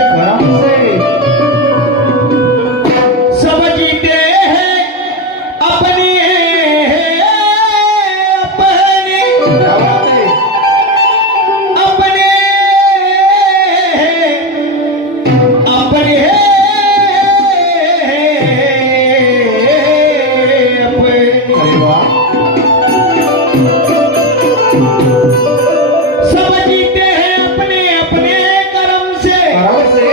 करम से सब जीते हैं अपने अपने क्या बात है अपने अपने अरे वाह सब जीते हैं अपने अपने कर्म से करम से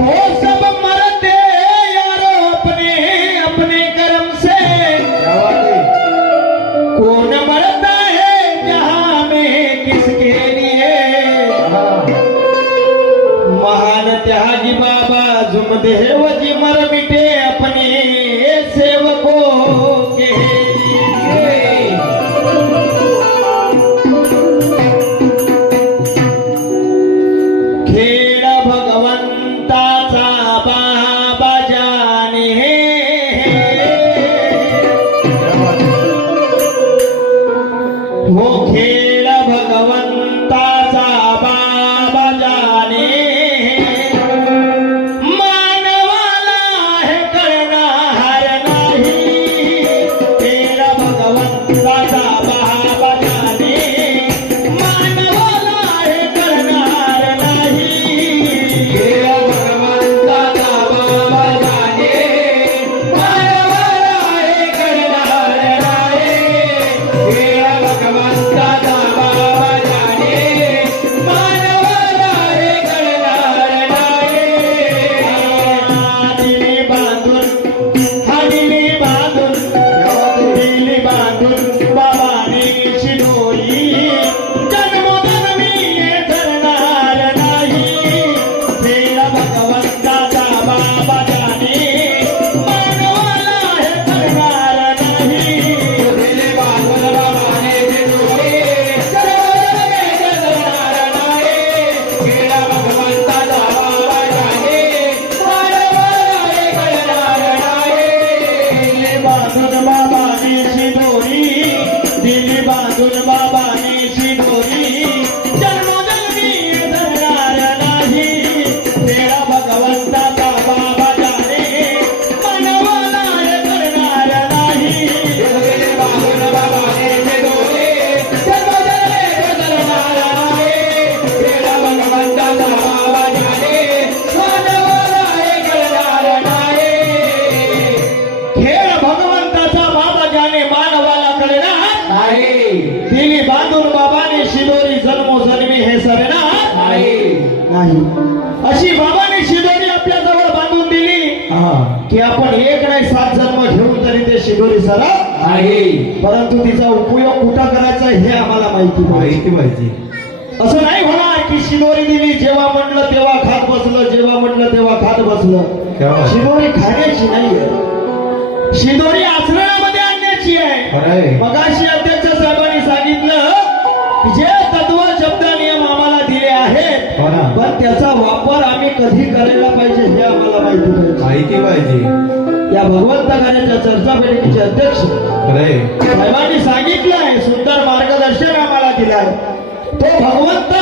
वो सब मरते यारो अपने अपने कर्म से क्या बात है कौन मरता है जहां में किसके लिए हाँ महान त्यागी बाबा जुमदेव जी मर मिटे अपने सेवकों के लिए खेळ भगवंताचा बाबा जाने क्या बात है हो खेळ भगवंताचा बाबा जाने मानवाला हे कळणार नाही खेळ भगवंताचा बाबा जाने मानवाला हे कळणार नाही खेळ भगवंताचा बाबा जाने मानवाला हे कळणार नाही खेळ भगवंताचा बाबा जाने मानवाला हे कळणार नाही दिली बांधून दिली बांधून क्या बात है दिली बांधून बाबाने शिदोरी जन्मोजन्मी हे धरणार नाही तेरा भगवंताचा बाबा जाने मानवाला हे कळणार नाही दिली बांधून बाबाने शिदोरी जन्मोजन्मी हे धरणार नाही खेळ भगवंताचा बाबा जाने मानवाला हे कळणार नाही दिली बांधून बाबाने शिदोरी दिली बांधून बाबाने शिदोरी जन्मोजन्मी हे धरणार नाही तेरा भगवंताचा बाबा जाने मानवाला हे कळणार नाही दिली बांधून बाबाने शिदोरी जन्मोजन्मी हे धरणार नाही खेळ भगवंताचा बाबा जाने मानवाला हे कळणार नाही खेळ भगवंताचा बाबा जाने मानवाला कळणार नाही दिली बांधून बाबाने शिदोरी जन्मोजन्मी हे सरणार नाही नाही अशी बाबाने शिदोरी आपल्या जवळ बांधून दिली हा की आपण एक नाही 7 जन्म घेऊन तरी ते शिदोरी सरत नाही परंतु तिचा उपयोग कुठं करायचा हे आम्हाला माहिती पाहिजे माहिती पाहिजे असं नाही होणार की शिदोरी दिली जेव्हा म्हटलं तेव्हा खात बसलं जेव्हा म्हटलं तेव्हा खात बसलं क्या बात? शिदोरी खाण्याची नाहीये शिदोरी आचरणामध्ये आणण्याची आहे खरं आहे मगाशी अध्यक्ष साहेबांनी सांगितलं की जे तत्व शब्द नियम आम्हाला दिले आहेत हो ना पण त्याचा वापर आम्ही कधी करायला पाहिजे हे आम्हाला माहिती पाहिजे माहिती पाहिजे या भगवंत कार्याच्या चर्चा बैठकीचे अध्यक्ष खरंय साहेबांनी सांगितलंय सुंदर मार्गदर्शन आम्हाला दिलाय तो भगवंत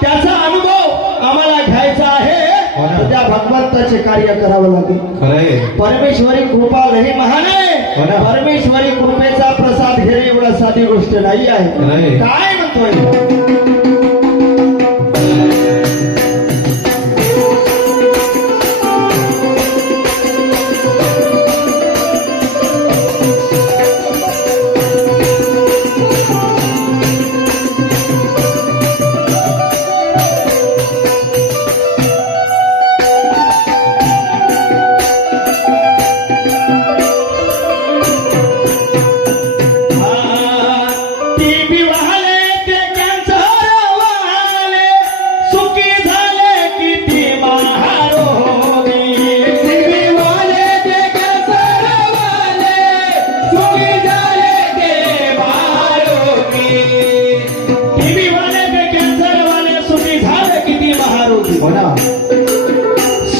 त्याचा अनुभव आम्हाला घ्यायचा आहे हो ना. तर त्या भगवंताचे कार्य करावं लागेल खरंय परमेश्वरी कृपा लई महान हो आहे ना. परमेश्वरी कृपेचा प्रसाद घेणे एवढा साधी गोष्ट नाही आहे खरंय. काय म्हणतोय हो ना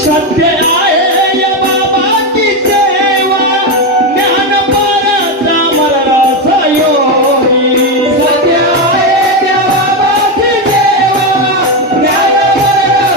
सत्य आहे या बाबाची सेवा ज्ञान परचा मरणास योगी सत्य आहे या बाबाची सेवा ज्ञान परचा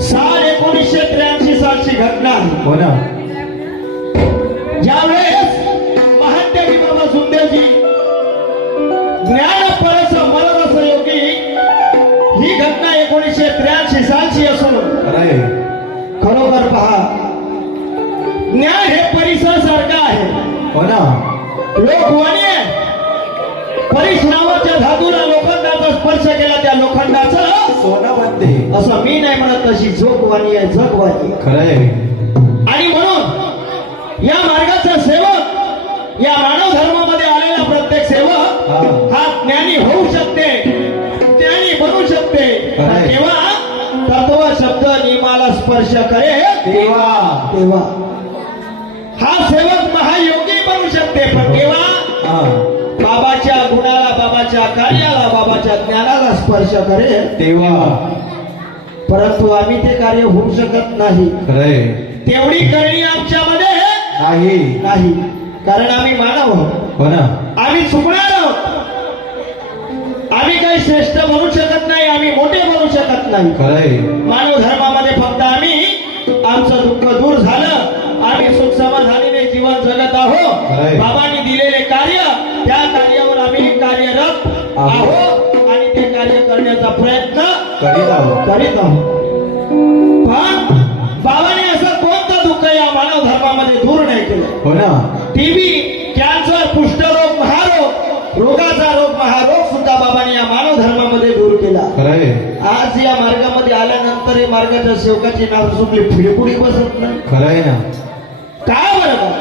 साल 1983 सालची घटना आहे. हो ना ज्यावेळेस महात्यागी बाबा सुंदेवजी ज्ञान परस मनरस योगी, ही घटना 1983 सालची असून खरंय खरोखर पहा, ज्ञान हे परिसर सारखं आहे. हो ना लोकवाणी आहे. परीस नावाच्या धातूला लोखंडाचा स्पर्श केला, त्या लोखंडाचं सोनं बनते. असं मी नाही म्हणत, तशी जोगवाणी आहे, जगवाणी आहे. खरंय आणि म्हणून या मार्गाचा सेवक, या मानव धर्मामध्ये आलेला प्रत्येक सेवक हा. हा ज्ञानी होऊ शकते, ज्ञानी बनू शकते. खरंय. तेव्हा तत्व शब्द नियमाला स्पर्श करे देवा. तेव्हा हा सेवक महायोगी बनू शकते. पण तेव्हा हा. बाबाच्या गुणाला, बाबाच्या कार्याला, बाबाच्या ज्ञानाला स्पर्श करे. देवा. परंतु आम्ही ते कार्य होऊ शकत नाही. खरंय तेवढी करणी आमच्यामध्ये नाही. नाही, कारण आम्ही मानव आहोत, हो ना आम्ही चुकणार आहोत. आम्ही काही श्रेष्ठ बनू शकत नाही, आम्ही मोठे बनू शकत नाही. खरंय मानव धर्मामध्ये फक्त आम्ही आमचं दुःख दूर झालं, आम्ही सुख समाधानीने जीवन जगत आहोत. खरंय. बाबांनी दिलेले कार्य, त्या कार्यावर आम्ही कार्यरत आहोत आणि ते कार्य करण्याचा प्रयत्न करीत आहोत. करीत आहोत. पण बाबांनी असं कोणतं दुःख या मानव धर्मामध्ये दूर नाही केलं. हो ना टीबी, कॅन्सर, कुष्ठरोग, महारोग, रोगाचा रोग, महारोग सुद्धा बाबांनी या मानव धर्मामध्ये दूर केला. खरंय आज या मार्गामध्ये आल्यानंतर या मार्गाच्या सेवकाची नाव सुटली, फिडपुडी बसत नाही. खरंय ना का बरोबर?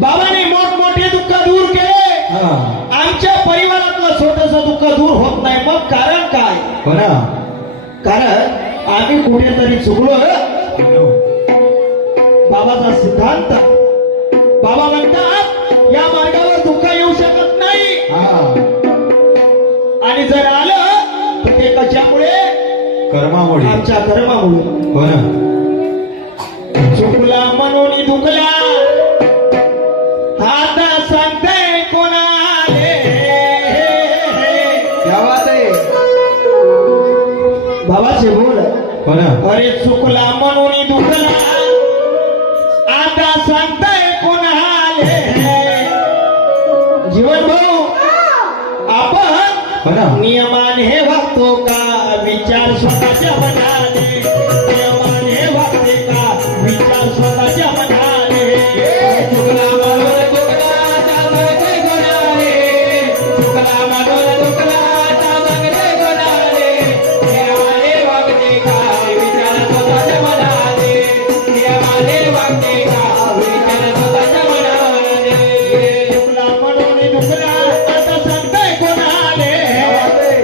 बाबांनी मोठमोठे दुःख दूर केले, हा. आमच्या परिवारातलं छोटस दुःख दूर होत नाही. मग कारण काय? हो ना कारण आम्ही कुठेतरी चुकलो. बाबाचा सिद्धांत, बाबा म्हणतात या मार्गावर दुःख येऊ शकत नाही, हा. आणि जर आलं तर ते कशामुळे? कर्मामुळे. आमच्या कर्मामुळे. हो ना चुकला म्हणून दुखला, आता सांगते कोणाले. क्या बात आहे. बाबाचे बोल. हो ना अरे चुकला म्हणून दुखला, आता सांगताय कोणाले. जीवन भाऊ, आपण हो ना नियमाने वागतो का? विचार स्वतःच्या मनाने. नियमाने वागते का? विचार स्वतःच्या मनाने. चुकला म्हणून दुखला, सांगते कोणाले. चुकला म्हणून दुखला, सांगते कोणाले. नियमाने वागते का? विचार स्वतःच्या मनाने. नियमाने वागते का? विचार स्वतःच्या मनाने. चुकला म्हणून दुखला, आता सांगताय कोणाले.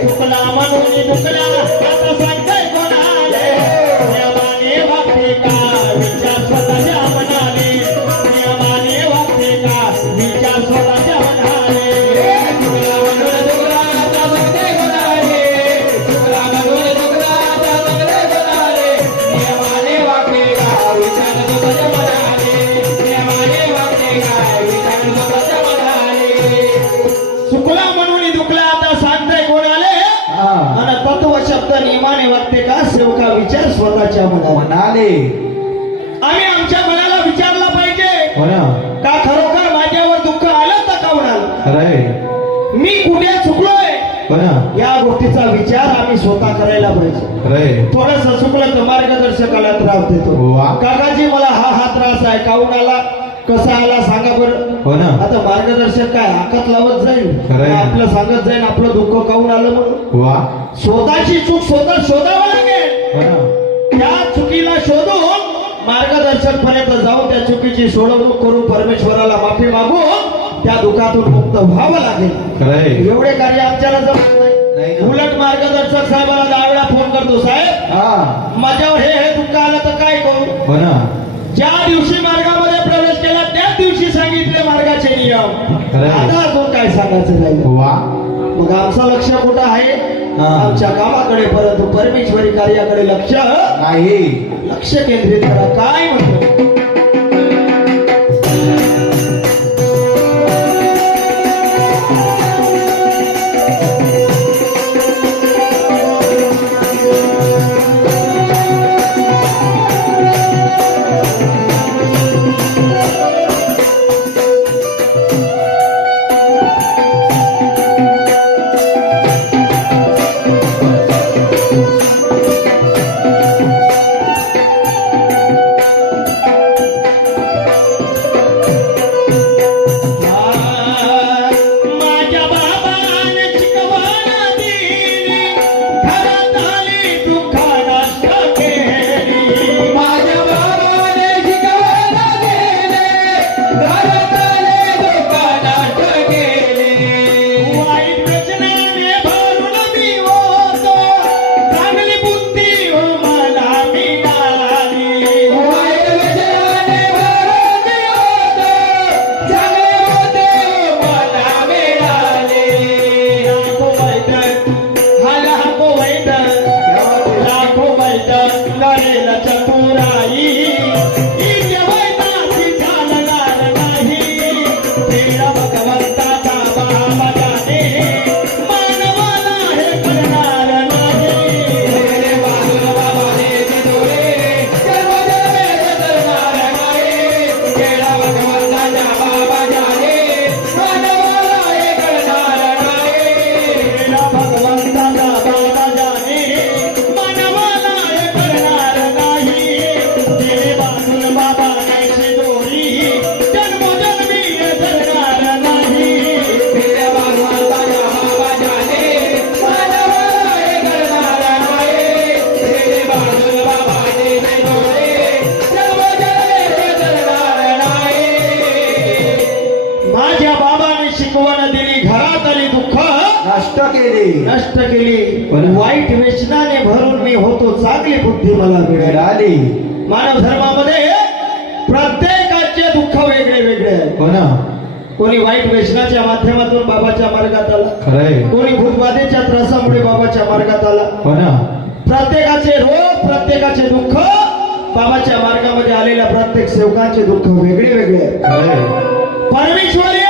चुकला म्हणून दुखला, आता सांगताय कोणाले. नियमाने वागते का? विचार स्वतःच्या मनाने. नियमाने वागते का? विचार स्वतःच्या मनाने. चुकला म्हणून दुखला, सांगते कोणाले. चुकला म्हणून दुखला, सांगते कोणाले. नियमाने वागते का? विचार स्वतःच्या मनाने. नियमाने वागते का? विचार स्वतःच्या मनाने. चुकला म्हणून दुखला, आता सांगताय कोणाले. हा. आणि तत्व शब्द नियमाने वागते का? सेवका विचार स्वतःच्या मनाने. म्हणाले. आम्ही आमच्या मनाला विचारला पाहिजे, हो ना का खरोखर माझ्यावर दुःख आलं तर काऊन आलं? खरंय. मी कुठे चुकलोय? हो ना या गोष्टीचा विचार आम्ही स्वतः करायला पाहिजे. खरंय. थोडस चुकलं तर मार्गदर्शकाला त्रास देतो. वा. काकाजी मला हा त्रास आहे, काऊन आला, कसा आला सांगा बरं. हो ना आता मार्गदर्शक काय हाकत लावत जाईल, खरंय. आपलं सांगत जाईल आपलं दुःख काऊन आलं म्हणून. वा. स्वतःची चूक स्वतः शोधावं लागेल. हो ना त्या चुकीला शोधून मार्गदर्शक पर्यंत जाऊन त्या चुकीची सोडवणूक करून परमेश्वराला माफी मागून त्या दुःखातून मुक्त व्हावं लागेल. खरंय. एवढे कार्य आमच्याला जमत नाही नाही. ना. उलट मार्गदर्शक साहेबाला 10 वेळा फोन करतो, साहेब हा. माझ्यावर हे दुःख आलं तर काय करू. हो ना ज्या दिवशी मार्गामध्ये प्रवेश केला त्याच दिवशी सांगितले मार्गाचे नियम. खरंय. आता अजून काय सांगायचं राहिलं. वा. मग आमचं लक्ष कुठं आहे? हा. आमच्या कामाकडे, परंतु परमेश्वरी कार्याकडे लक्ष नाही. लक्ष केंद्रित करा. काय म्हणतो? करेल चतुराई इथे वैताची चालणार नाही खेळ भगवंताचा बाबा जाणे मानवाला हे करणार नाही तेरे बाजूला बाबा देते डोळे, जन्मोजन्मी बदलणार नाही. केला भगवंताचा बाबा जाणे, मानवाला हे कळणार नाही. खेळ भगवंताचा बाबा जाणे मानवाला हे करणार नाही तेरे बाजून बाबा नाहीचे दोरी जन्मोजन्मी हे करणार नाही तेरे भगवंताचा बाबा जाणे, मानवाला हे कळणार नाही. तेरे बाजूला बाबा देते डोळे, जन्मोजन्मी बदलणार नाही. माझ्या बाबाने शिकवण दिली घरात आली दुःख नष्ट केली, नष्ट केली वाईट व्यसनाने भरून मी होतो चांगली बुद्धी मला मिळाली मिळाली. मानव धर्मामध्ये प्रत्येकाचे दुःख वेगळे वेगळे आहे हो ना, कोणी वाईट व्यसनाच्या माध्यमातून बाबाच्या मार्गात आला खरंय. कोणी भूतबाधेच्या त्रासामुळे बाबाच्या मार्गात आला हो ना, प्रत्येकाचे रोग प्रत्येकाचे दुःख बाबाच्या मार्गामध्ये आलेल्या प्रत्येक सेवकांचे दुःख वेगळे वेगळे आहे खरंय. परमेश्वर एक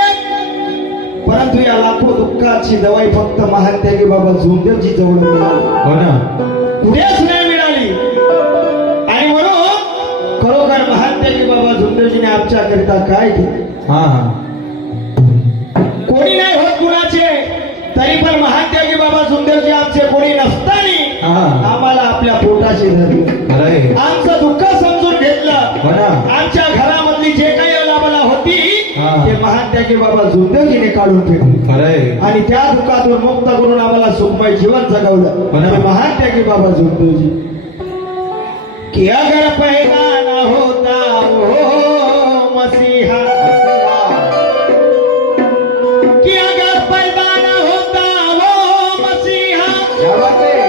परंतु या लाखो दुःखाची दवाई फक्त महात्यागी बाबा झुंदेवजी जवळ मिळाली हो ना, कुठेच नाही मिळाली आणि म्हणून खरोखर महात्यागी बाबा झुंदेवजीने आमच्याकरिता काय केले हा हा, कोणी नाही होत कुणाचे तरी पण महात्यागी बाबा झुंदेवजी आमचे कोणी नसताना हा. आम्हाला आपल्या पोटाशी धरले खरंय. आमचं दुःख समजून घेतलं हो ना, आमच्या घरामधली जे काही अलाबला होती हा. ते महात्यागी बाबा झुंदेवजीने काढून फेकली खरंय. आणि त्या दुःखातून मुक्त करून आम्हाला सुखमय जीवन हो जगवलं ना. ते महात्यागी बाबा झुंदेवजी कि अगर पैदा न होता हो मसीहा कि अगर पैदा न होता वो मसीहा क्या बात है.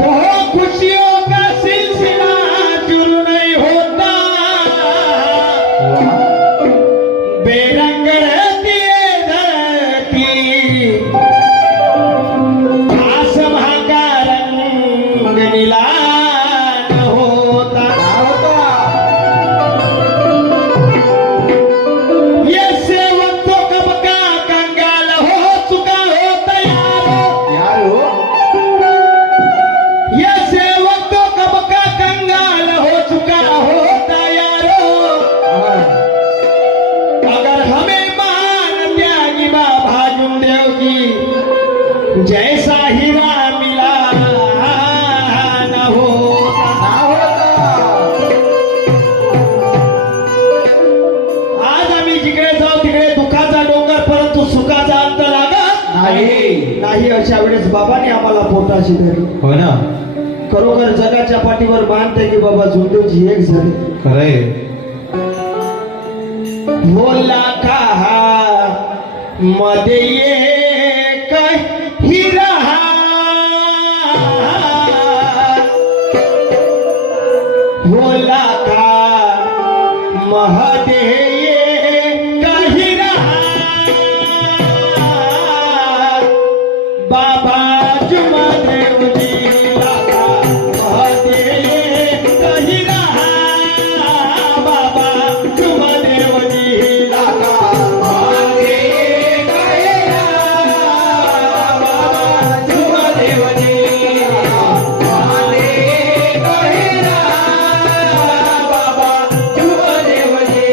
तो खुशियों का सिलसिला शुरू नहीं होता बेरंग रहती है धरती आसमां का रंग नीला न होता काय होता? ये सेवक तो कब का कंगाल हो चुका होता यारो यार हो. ये सेवक तो कब का कंगाल हो चुका होता यारो हा. अगर हमें मान त्यागी बाबा झुंदेव की जैसा हीरा मिला न होता काय होता? आज आम्ही जिकडे जाऊ तिकडे दुःखाचा डोंगर परंतु सुखाचा अंत लागत नाही. नाही अशा वेळेस बाबाने आम्हाला पोटाशी धरली हो ना, खरोखर जगाच्या पाठीवर मानते की बाबा झुंदेवजी एक झाले खरंय. बोला कहा मध्ये एक हिरा बोला का महदेये काही रहा बाबा जुमदेव जी लागा महदेये काही रहा बाबा जुमदेव जी लागा महादेव गया, बाबा जुमदेव जी. महादेव गया, बाबा जुमदेव जी.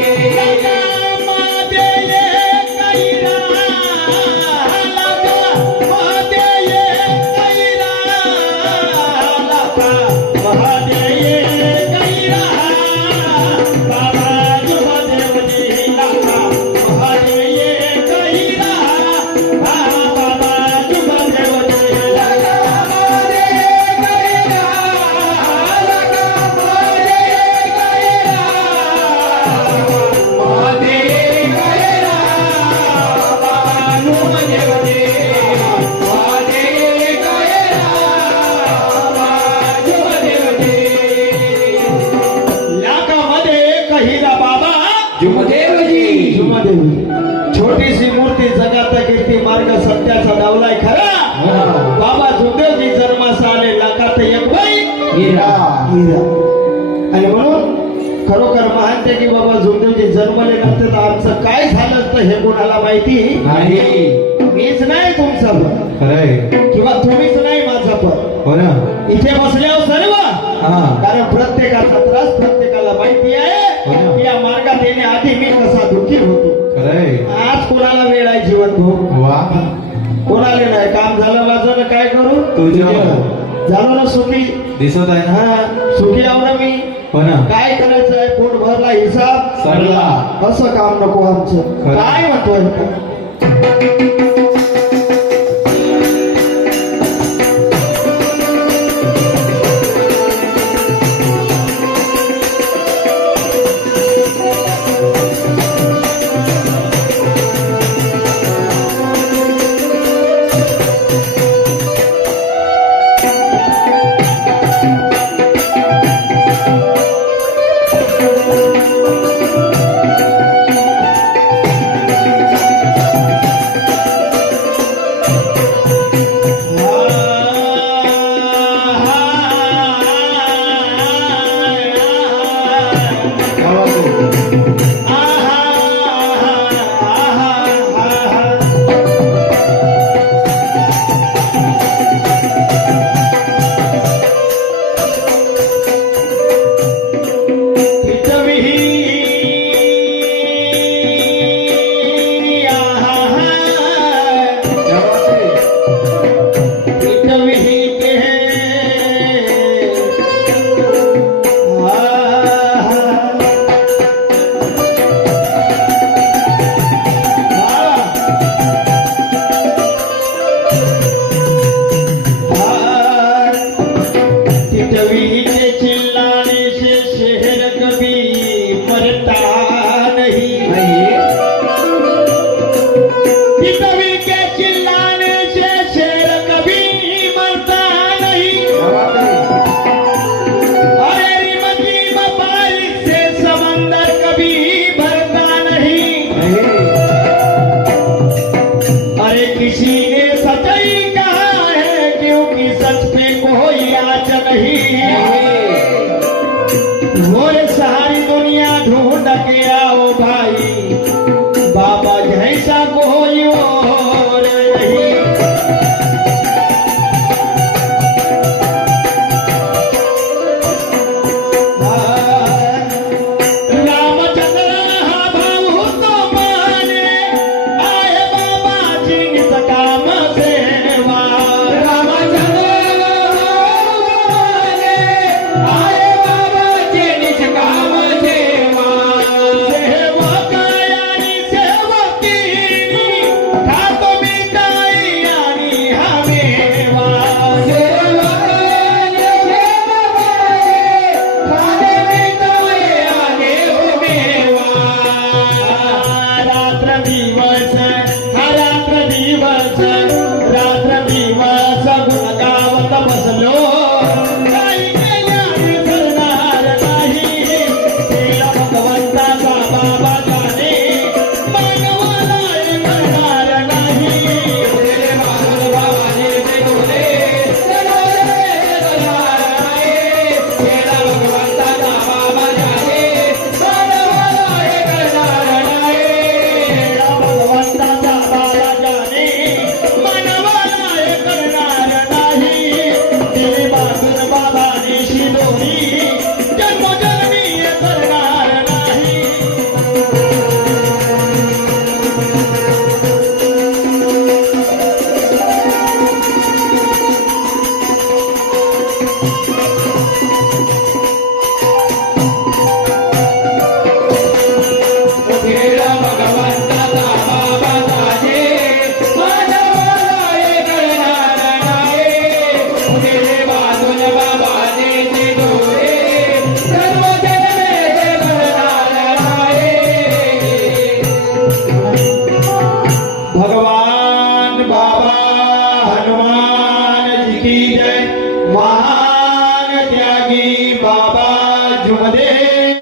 हिरा. हिरा. आणि म्हणून खरोखर मानते की बाबा जुमदेवजी जन्मले नसते तर आमचं काय झालं असतं हे कोणाला माहिती नाही. मीच नाही तुमचा पण खरंय. किंवा तुम्हीच नाही माझा पण हो ना. इथे बसल्यावर सर्व हा. कारण प्रत्येकाचा त्रास प्रत्येकाला माहिती हो आहे ना. की या मार्गात येण्याआधी मी कसा दुःखी होतो. खरंय. आज कोणाला वेळ आहे जीवन भाऊ वा. कोणाला नाही काम झालं माझं काय करू तुझ्या. झालो ना सुखी दिसत आहे ना. हा सुखी आहो ना मी हो ना. काय करायचं आहे पोट भरला हिसाब सरला. असं काम नको आमचं खरं. काय म्हणतोय का सारी दुनिया ढूंढ के आओ भाई बाबा जैसा कोई और नहीं रामचंद्र हा भाऊ तो माने आए बाबा जी निज काम सेवा रामचंद्र आए बाबा जी निज काम सेवा सेवा कायानी सेवकीनी खातो मिठाई आणि हमेवा सेवा कायानी खातो मिठाई आणि हमेवा रात्र दिवस रात्र दिवस गुणगावत बसलो काही केल्याने करणार नाही केला भगवंताचा बाबा जाणे मानवाला करणार नाही बाबाने ते बोले करणार नाही केला भगवंताचा बाबा जाणे मानवाला करणार नाही भगवंताचा बाबा जाणे मानवाला करणार नाही देवी बाजून बाबाने शिदोरी जन्मोजन्मी करणार नाही केला भगवंताचा बाबा जाणे मानवाला करणार नाही देवी बाजून बाबाने शिदोरी जन्मोजन्मी करणार नाही भगवान बाबा हनुमान जी की जय महान त्यागी बाबा जुमदे